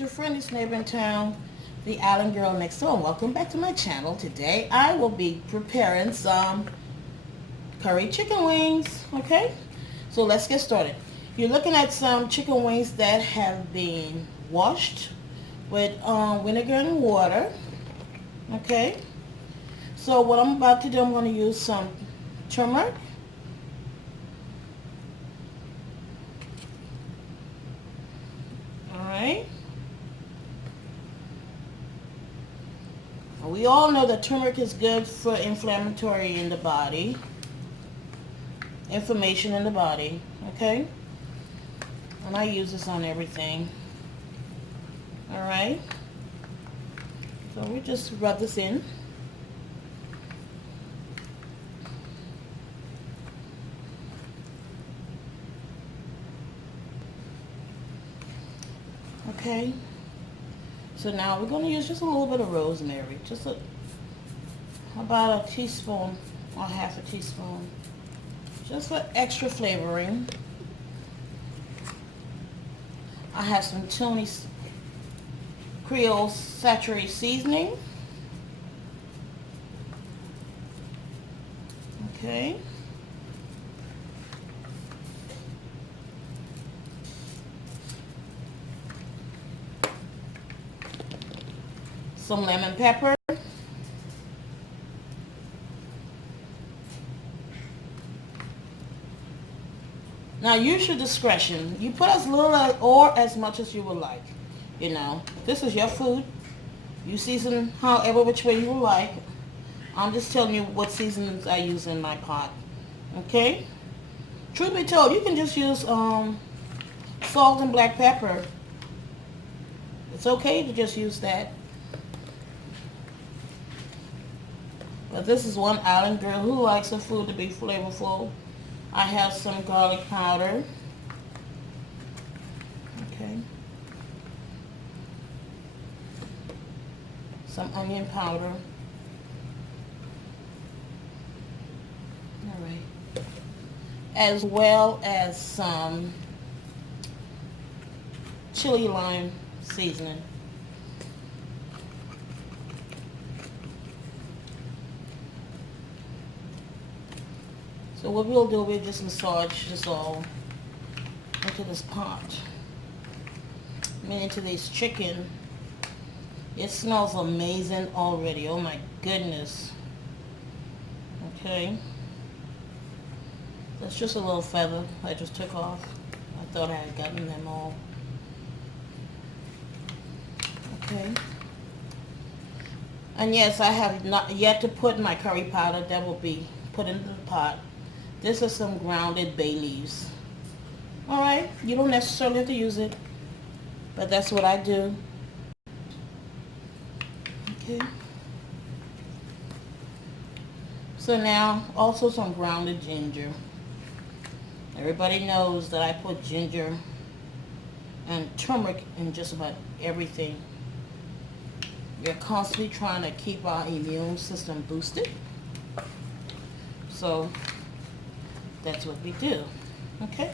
your friendliest neighbor in town, the island girl next door. Welcome back to my channel. Today I will be preparing some curry chicken wings. Okay, so let's get started. You're looking at some chicken wings that have been washed with vinegar and water. Okay, so what I'm about to do, I'm going to use some turmeric, alright. We all know that turmeric is good for inflammatory in the body, inflammation in the body, okay? And I use this on everything, alright? So we just rub this in. Okay, so now we're going to use just a little bit of rosemary, just about a teaspoon or half a teaspoon, just for extra flavoring. I have some Tony's Creole Celery seasoning. Okay. Some lemon pepper. Now use your discretion. You put as little or as much as you would like. You know, this is your food. You season however which way you would like. I'm just telling you what seasonings I use in my pot. Okay? Truth be told, you can just use salt and black pepper. It's okay to just use that. But this is one island girl who likes her food to be flavorful. I have some garlic powder. Okay. Some onion powder. Alright. As well as some chili lime seasoning. So what we'll do, we'll just massage this all into this pot. I mean, into this chicken. It smells amazing already. Oh my goodness. Okay. That's just a little feather I just took off. I thought I had gotten them all. Okay. And yes, I have not yet to put my curry powder that will be put into the pot. This is some grounded bay leaves. Alright, you don't necessarily have to use it, but that's what I do. Okay. So now, also some grounded ginger. Everybody knows that I put ginger and turmeric in just about everything. We're constantly trying to keep our immune system boosted. So that's what we do. Okay.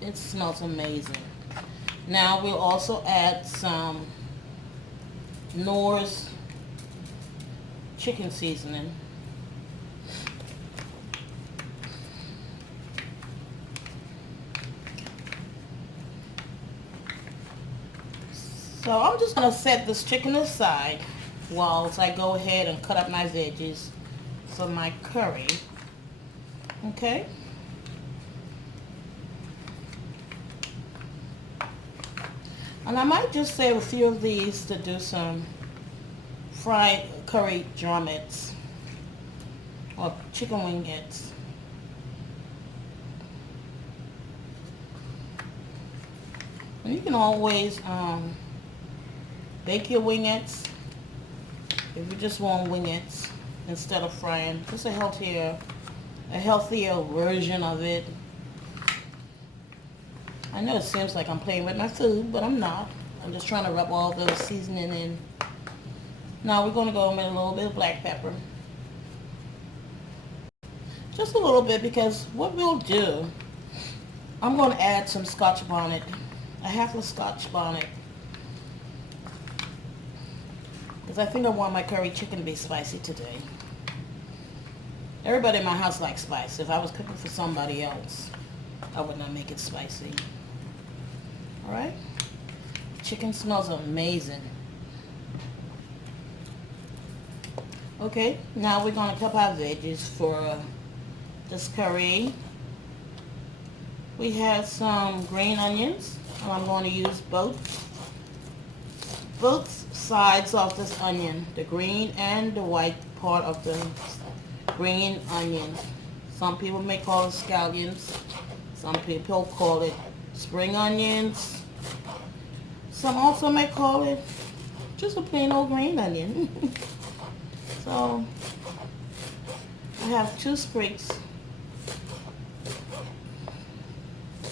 It smells amazing. Now we'll also add some Knorrs chicken seasoning. So I'm just going to set this chicken aside whilst I go ahead and cut up my veggies for my curry. Okay. And I might just save a few of these to do some fried curry drumettes or chicken wingettes. And you can always bake your wingettes if you just want wingettes instead of frying. Just a healthier version of it. I know it seems like I'm playing with my food, but I'm not. I'm just trying to rub all the seasoning in. Now we're going to go in with a little bit of black pepper. Just a little bit, because what we'll do, I'm going to add some Scotch Bonnet, a half a Scotch Bonnet, because I think I want my curry chicken to be spicy today. Everybody in my house likes spice. If I was cooking for somebody else, I would not make it spicy. Alright? Chicken smells amazing. Okay, now we're going to cut our veggies for this curry. We have some green onions, and I'm going to use both sides of this onion, the green and the white part of the green onion. Some people may call it scallions. Some people call it spring onions. Some also may call it just a plain old green onion. So I have 2 sprigs,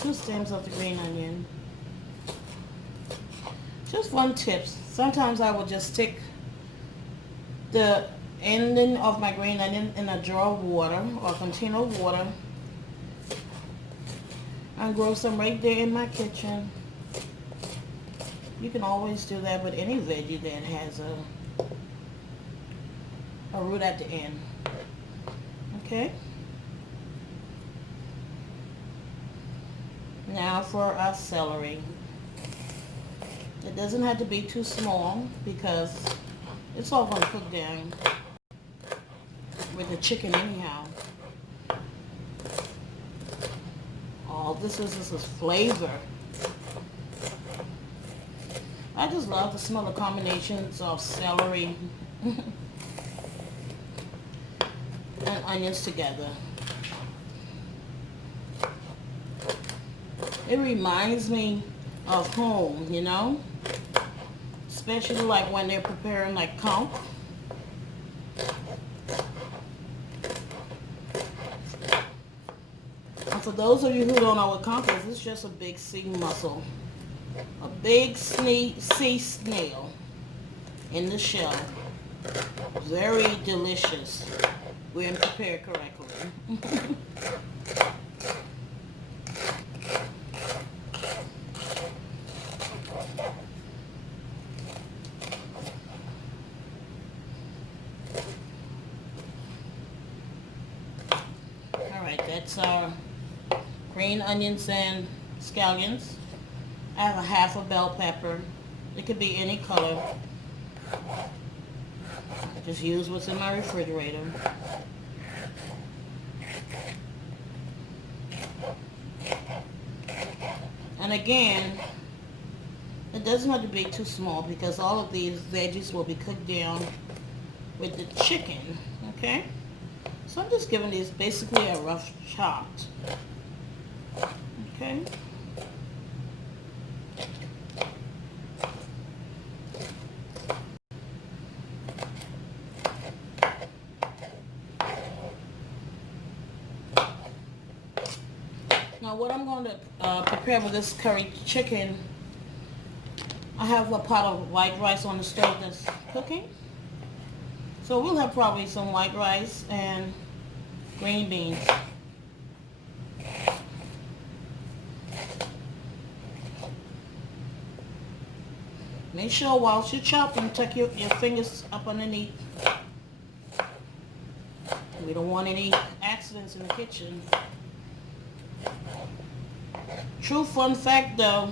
2 stems of the green onion. Just one tip. Sometimes I will just stick the ending of my green onion in a jar of water or a container of water and grow some right there in my kitchen. You can always do that with any veggie that has a root at the end. Okay. Now for our celery. It doesn't have to be too small because it's all going to cook down with the chicken anyhow. All this is flavor. I just love to smell the combinations of celery and onions together. It reminds me of home, you know, especially like when they're preparing like conch. And for those of you who don't know what conch is, it's just a big sea mussel, a big sea snail in the shell. Very delicious when prepared correctly. Alright, that's our green onions and scallions. I have a half a bell pepper. It could be any color. Just use what's in my refrigerator. And again, it doesn't have to be too small because all of these veggies will be cooked down with the chicken, okay? So I'm just giving these basically a rough chop, okay? Now what I'm going to prepare with this curry chicken, I have a pot of white rice on the stove that's cooking. So we'll have probably some white rice and green beans. Make sure whilst you're chopping, tuck your fingers up underneath. We don't want any accidents in the kitchen. True fun fact though,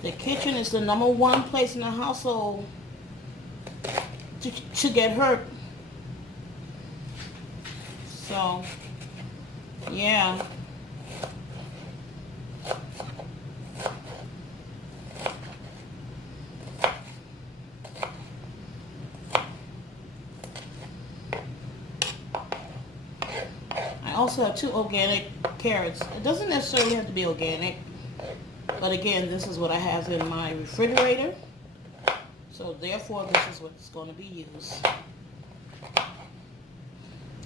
the kitchen is the #1 place in the household to get hurt. So, yeah. I also have 2 organic carrots. It doesn't necessarily have to be organic, but again, this is what I have in my refrigerator. So therefore, this is what's going to be used.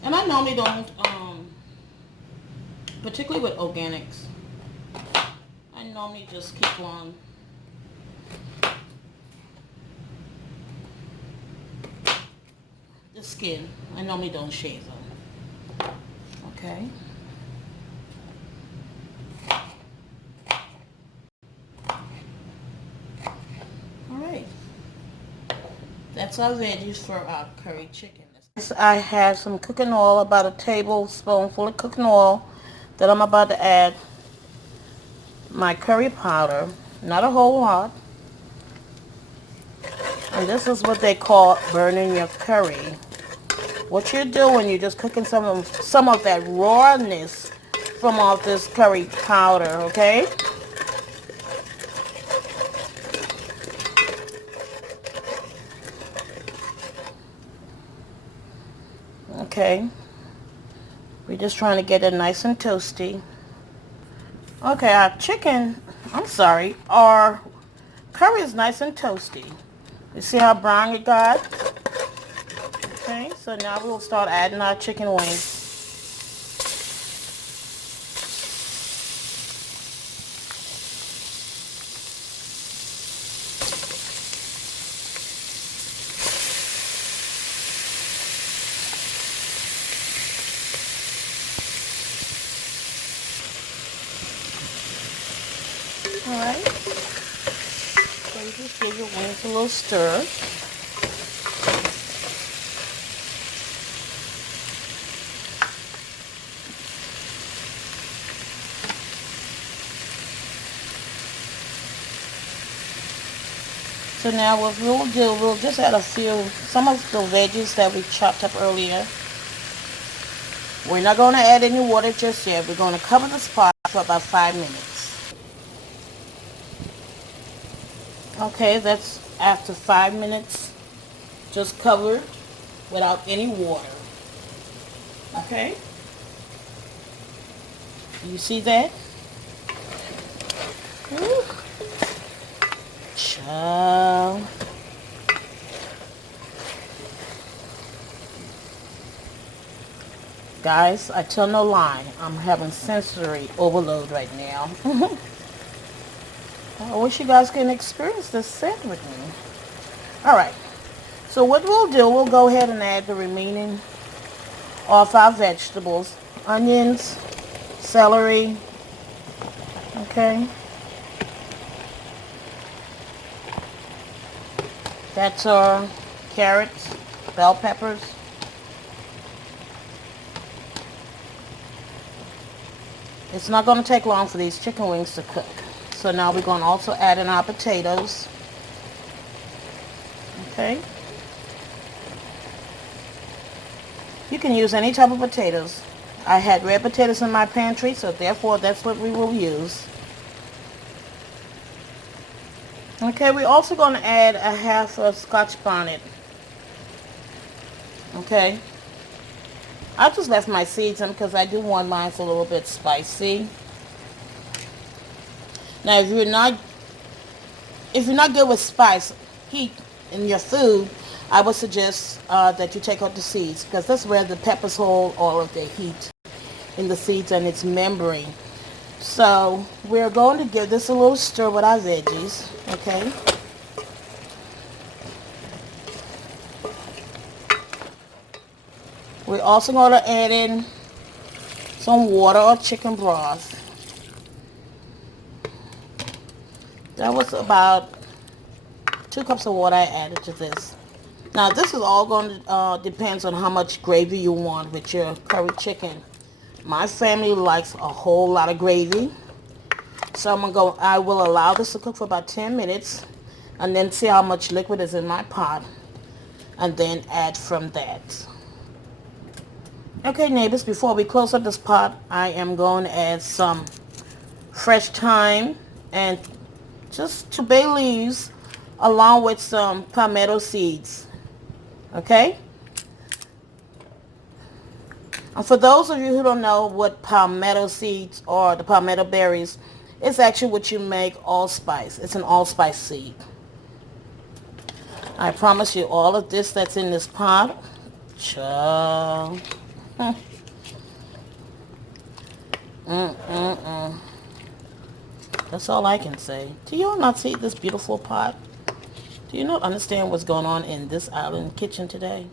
And I normally don't, particularly with organics, I normally just keep on the skin. I normally don't shave them. Okay. Alright. That's our veggies for our curry chicken. I have some cooking oil, about a tablespoonful of cooking oil that I'm about to add my curry powder. Not a whole lot. And this is what they call burning your curry. What you're doing, you're just cooking some of that rawness from all this curry powder, okay? Okay. We're just trying to get it nice and toasty. Okay, our curry is nice and toasty. You see how brown it got? Okay, so now we'll start adding our chicken wings. Alright, so you just give your wings a little stir. So now what we'll do, we'll just add some of the veggies that we chopped up earlier. We're not going to add any water just yet. We're going to cover this pot for about 5 minutes. Okay, that's after 5 minutes. Just covered without any water. Okay? You see that? Ooh. Child. Guys, I tell no lie. I'm having sensory overload right now. I wish you guys can experience this scent with me. Alright. So what we'll do, we'll go ahead and add the remaining of our vegetables. Onions, celery. Okay. That's our carrots, bell peppers. It's not going to take long for these chicken wings to cook. So now we're going to also add in our potatoes. Okay. You can use any type of potatoes. I had red potatoes in my pantry, so therefore that's what we will use. Okay, we're also going to add a half of Scotch Bonnet. Okay. I just left my seeds in because I do want mine a little bit spicy. Now, if you're not good with heat in your food, I would suggest that you take out the seeds, because that's where the peppers hold all of the heat in the seeds and its membrane. So we're going to give this a little stir with our veggies, okay? We're also going to add in some water or chicken broth. That was about 2 cups of water I added to this. Now this is all going to depends on how much gravy you want with your curry chicken. My family likes a whole lot of gravy. So I will allow this to cook for about 10 minutes and then see how much liquid is in my pot and then add from that. Okay, neighbors, before we close up this pot, I am going to add some fresh thyme and just 2 bay leaves along with some palmetto seeds. Okay? And for those of you who don't know what palmetto seeds are, the palmetto berries, it's actually what you make allspice. It's an allspice seed. I promise you all of this that's in this pot. Child. That's all I can say. Do you all not see this beautiful pot? Do you not understand what's going on in this island kitchen today?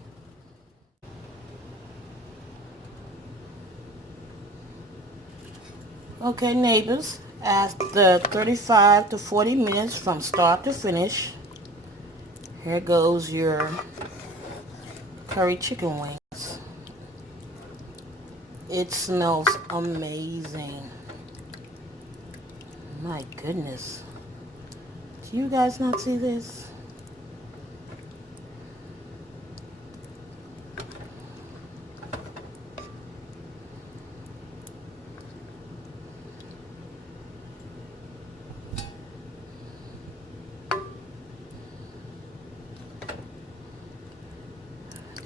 Okay, neighbors, after 35 to 40 minutes from start to finish, here goes your curry chicken wings. It smells amazing. My goodness. Do you guys not see this?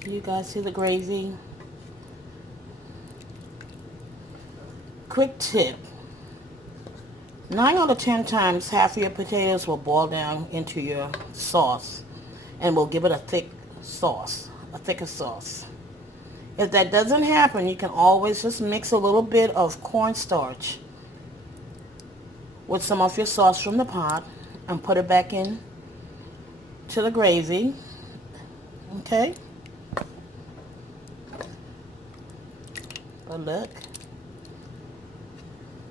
Do you guys see the gravy? Quick tip. 9 out of 10 times, half of your potatoes will boil down into your sauce and will give it a thick sauce, a thicker sauce. If that doesn't happen, you can always just mix a little bit of cornstarch with some of your sauce from the pot and put it back in to the gravy. Okay? But look,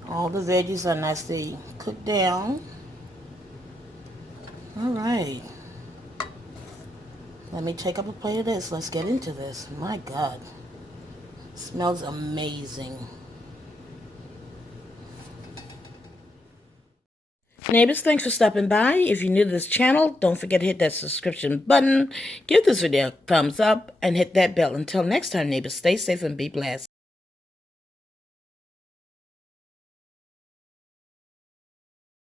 all the veggies are nicely cooked down. All right. Let me take up a plate of this. Let's get into this. My God. It smells amazing. Neighbors, thanks for stopping by. If you're new to this channel, don't forget to hit that subscription button. Give this video a thumbs up and hit that bell. Until next time, neighbors, stay safe and be blessed.